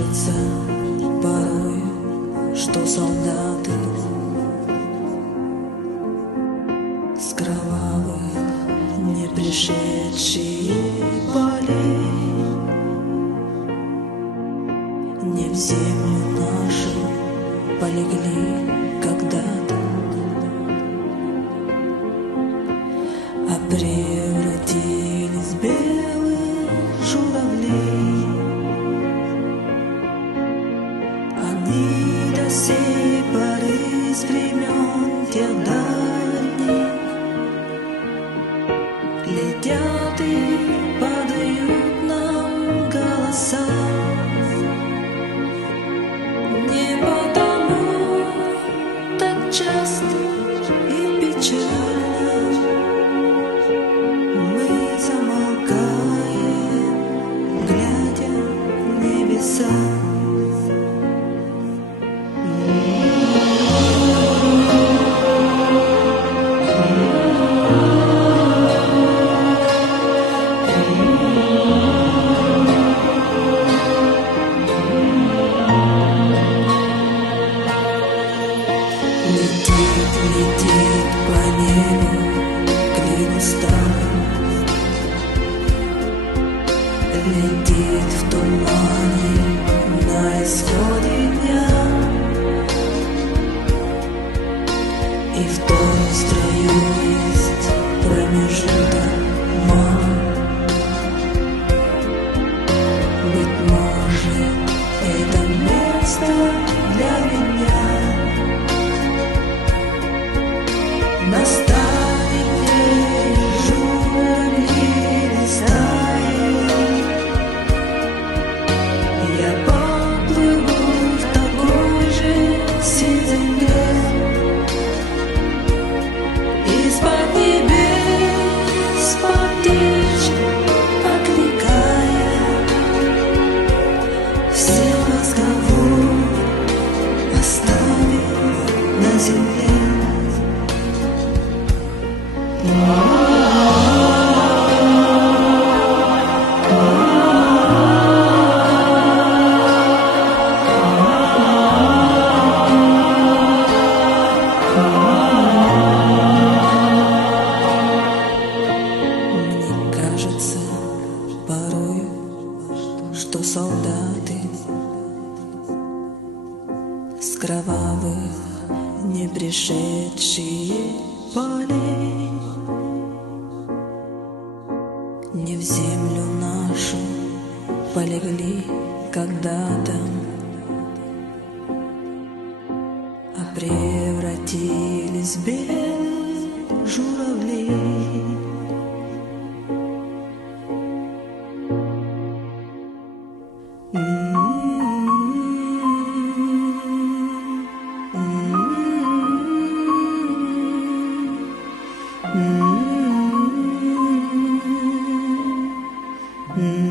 кажется порой, что солдаты с кровавых не пришедшие полей не в землю нашу полегли когда-то, а превратились в белых журавлей. Они до сей поры с времен тех дальних летят и подают нам голоса. Не потому так часто и печально мы замолкаем, глядя в небеса. Летит по небу клин старый, летит в тумане на исходе дня, и в том строю есть промежуток мал. Быть может, это место для меня. Наставит мне журавли стаи, я поплыву в такой же земле, из-под небес птичек окликая, все разговоры оставив на земле. Мне кажется порой, что солдаты с кровавых не пришедшие полей не в землю нашу полегли когда-то, а превратились в белых журавлей. Mm-hmm.